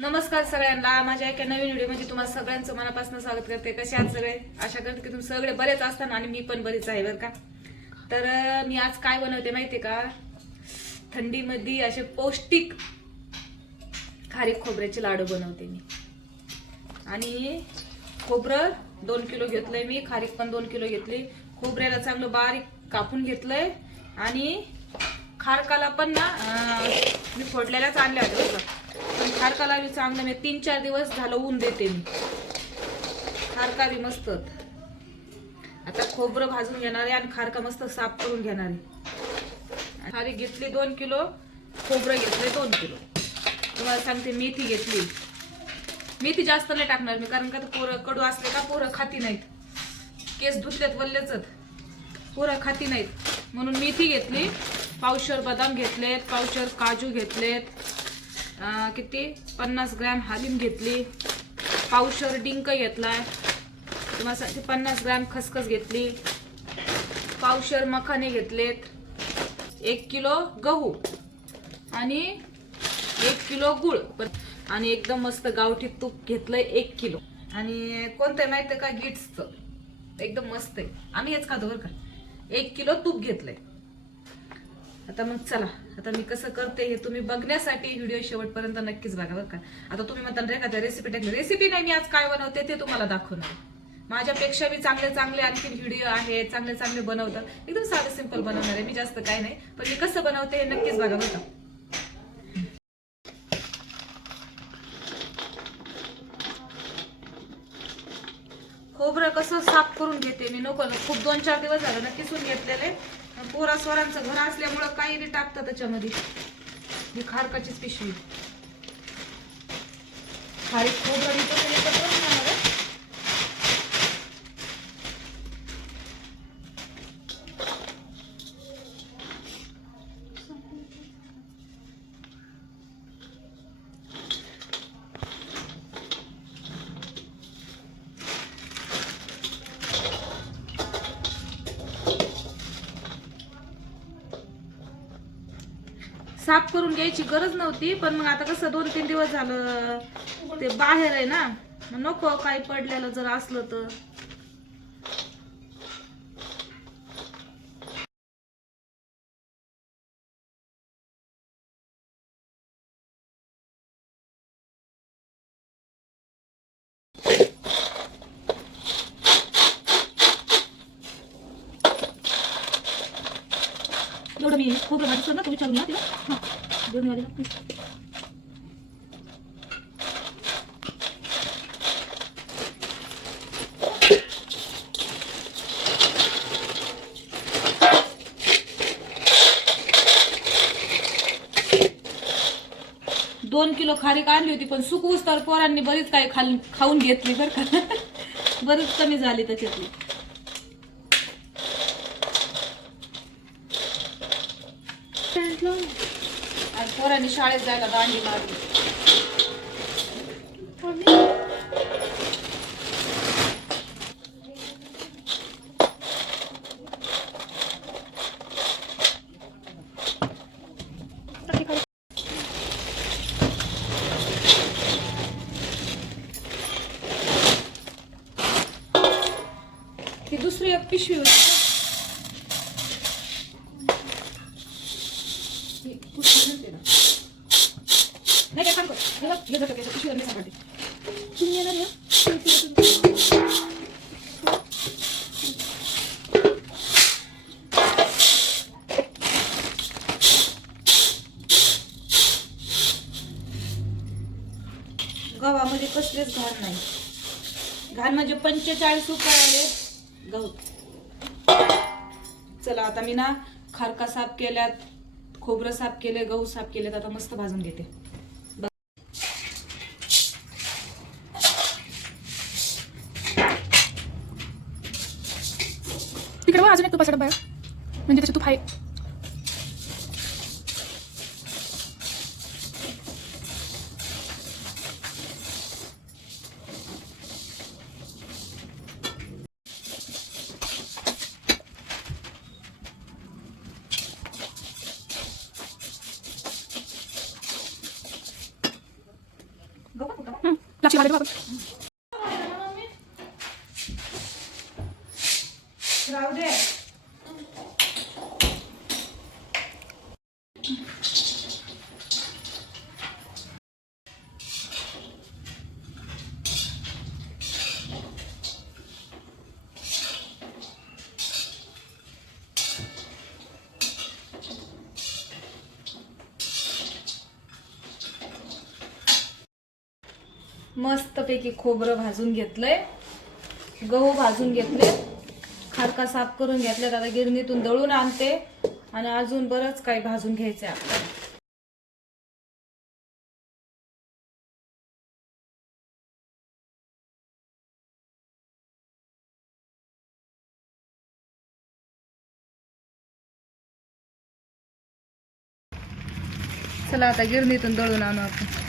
नमस्कार सगळ्यांना. माझ्या एका नवीन व्हिडिओमध्ये तुम्हाला सगळ्यांचं मनापासून स्वागत करते. कसे आहात सगळे? आशा करते की तुम्ही सगळे बरेच असताना आणि मी पण बरीच आहे बरं का? तर मी आज काय बनवते माहितीये का? थंडीमध्ये असे पौष्टिक खारीक खोबऱ्याचे लाडू बनवते मी. आणि खोबरं दोन किलो घेतलंय मी. खारीक पण दोन किलो घेतली. खोबऱ्याला चांगलं बारीक कापून घेतलंय. आणि खारकाला पण ना मी फोडलेल्याच आणल्या होत्या बरं पण खारकाला चांगलं मी तीन चार दिवस झालं ऊन देते मी. खारका बी मस्त आता खोबरं भाजून घेणार आहे आणि खारका मस्त साफ करून घेणार खारी घेतली दोन किलो खोबरं घेतले दोन किलो. तुम्हाला सांगते मेथी घेतली. मेथी जास्त नाही टाकणार मी कारण का पोरं कडू असले का पोरं खाती नाहीत. केस धुतलेत वल्लेच पोरं खाती नाहीत. म्हणून मेथी घेतली पावशर बदाम घेतलेत पावशर काजू घेतलेत. किती? पन्नास ग्रॅम हालीम घेतली. पावशर डिंक घेतला तुम्हाला सांगते पन्नास ग्रॅम खसखस घेतली. पावशर मखाने घेतलेत. एक किलो गहू आणि एक किलो गुळ. पण आणि एकदम मस्त गावठी तूप घेतलंय एक किलो. आणि कोणतं आहे माहिती आहे का? गिट्सचं. एकदम मस्त आहे. आम्ही हेच खातो बरं का. एक किलो तूप घेतलंय. आता मग चला आता मी कसं करते हे तुम्ही बघण्यासाठी व्हिडिओ शेवटपर्यंत नक्कीच बघा बरं का. आता तुम्ही म्हणता रे का त्या रेसिपी टाकली रेसिपी नाही मी आज काय बनवते ते तुम्हाला दाखवणार. माझ्यापेक्षा मी चांगले चांगले आणखी व्हिडिओ आहेत चांगले चांगले बनवतात एकदम साधं सिंपल बनवणार आहे मी जास्त काय नाही. पण मी कसं बनवते हे नक्कीच बघा बरं का. खोबरं कसं साफ करून घेते मी नको खूप दोन चार दिवस झालं ना किसून घेतलेले. पोरा स्वरांचं घर असल्यामुळं काही बी टाकतं त्याच्यामध्ये. ही खारकाचीच पिशवी. खारीक खोबरं साफ करून घ्यायची गरज नव्हती पण मग आता कसं दोन तीन दिवस झालं ते बाहेर आहे ना. नको काही पडलेलं जर असलं तर एवढं मी खोबरं भाजी ना तू विचारून ना तिला. हां दोन वाजेला दोन किलो खारीक आणली होती पण सुकवूस तर पोरांनी बरीच काही खाल खाऊन घेतली बरं का. बरीच कमी झाली त्याच्यातली आणि पोरांनी शाळेत जायला दांडी मारली. ती दुसरी एक पिशवी होती. पंचेचाळीस रुपये आले. गहू. चला आता मी ना खारका साफ केल्यात खोबरं साफ केले गहू साफ केलेत आता मस्त भाजून घेते. तिकडे बघ अजून एक तुपाचा डब्बा म्हणजे त्याचे तूप आहे. हं, मस्तपैकी खोबरं भाजून घेतलंय. गहू भाजून घेतले खारका साफ करून घेतल्यात. आता गिरणीतून दळून आणते. आणि अजून बरंच काही भाजून घ्यायचं आहे आपल्याला. चला आता गिरणीतून दळून आणू आपण.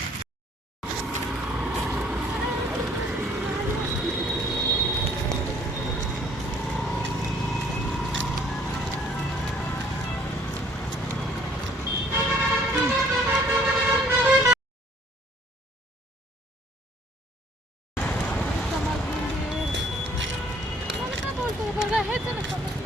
Burada hepsini kapatın.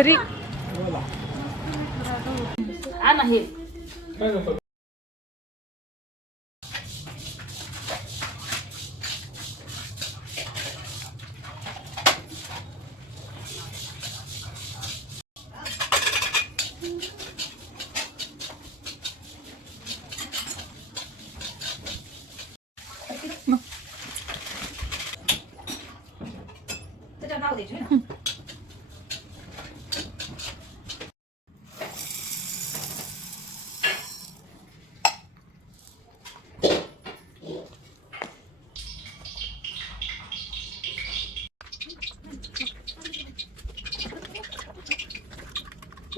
घरी.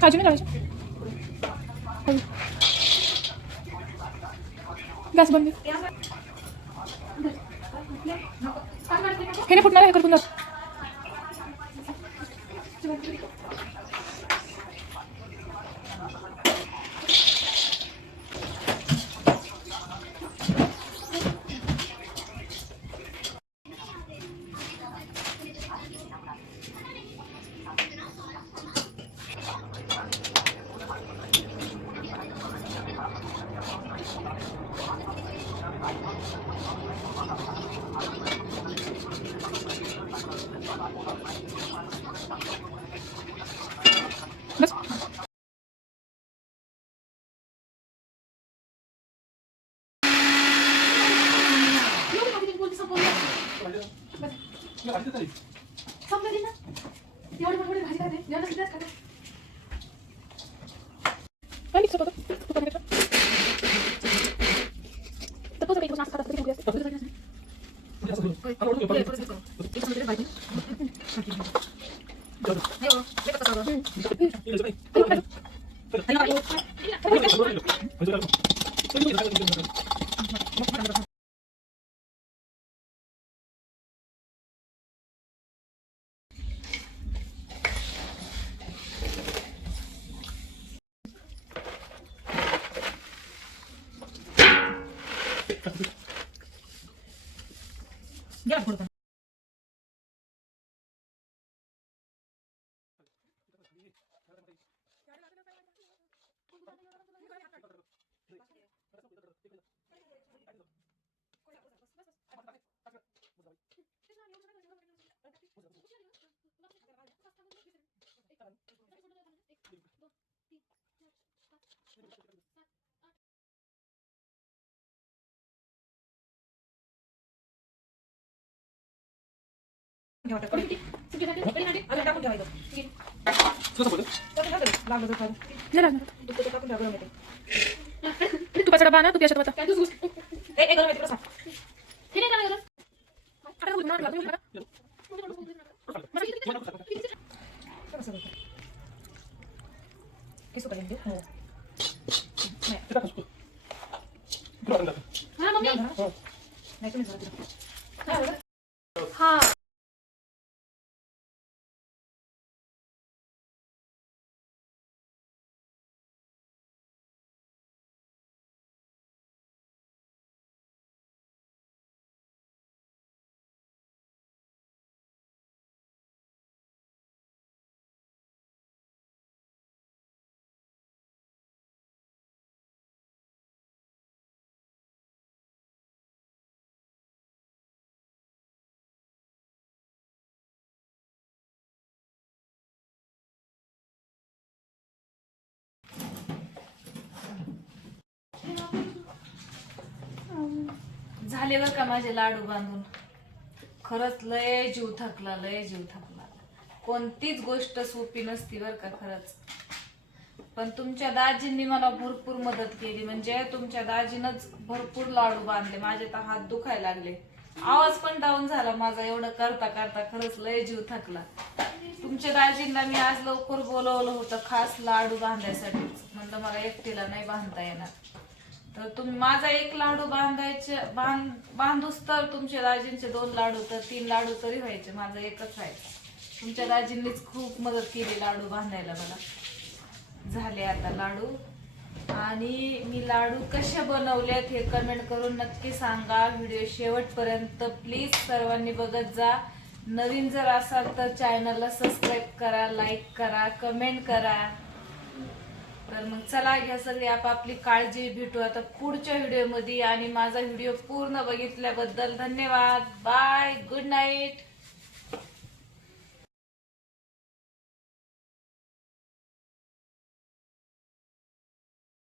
काजू नाही घालायचे गॅस बंद कर. हे नाही फुटणार हे करपून काय नाही सोबत तू पण येतो तर कसं काही नाश्ता करत घेऊया. नाही तुपाचा डबा ना तुपाच्या डबाचा झाले बर का माझे लाडू बांधून. खरंच लय जीव थकला लय जीव थकला. कोणतीच गोष्ट सोपी नसती बर का खरंच. पण तुमच्या दाजींनी मला भरपूर मदत केली. म्हणजे तुमच्या दाजीनच भरपूर लाडू बांधले. माझे तर हात दुखायला लागले. आवाज पण डाऊन झाला माझा. एवढं करता करता खरंच लय जीव थकला. तुमच्या दाजींना मी आज लवकर बोलवलं होतं खास लाडू बांधायसाठीच. म्हणलं मला एकटीला नाही बांधता येणार. तर तुम्ही माझा एक लाडू बांधायचे बांध बांधूस तर तुमच्या दाजींचे दोन लाडू तर तीन लाडू तरी व्हायचे माझा एकच आहे तुमच्या दाजींनीच खूप मदत केली लाडू बांधायला मला. झाले आता लाडू. आणि मी लाडू कसे बनवलेत हे कमेंट करून नक्की सांगा. व्हिडिओ शेवटपर्यंत प्लीज सर्वांनी बघत जा. नवीन जर असाल तर चॅनलला सबस्क्राईब करा लाईक करा कमेंट करा. तर मग चला घ्या सगळी आपापली काळजी भेटू. आता पुढच्या व्हिडिओमध्ये आणि माझा व्हिडिओ पूर्ण बघितल्याबद्दल धन्यवाद. Bye good night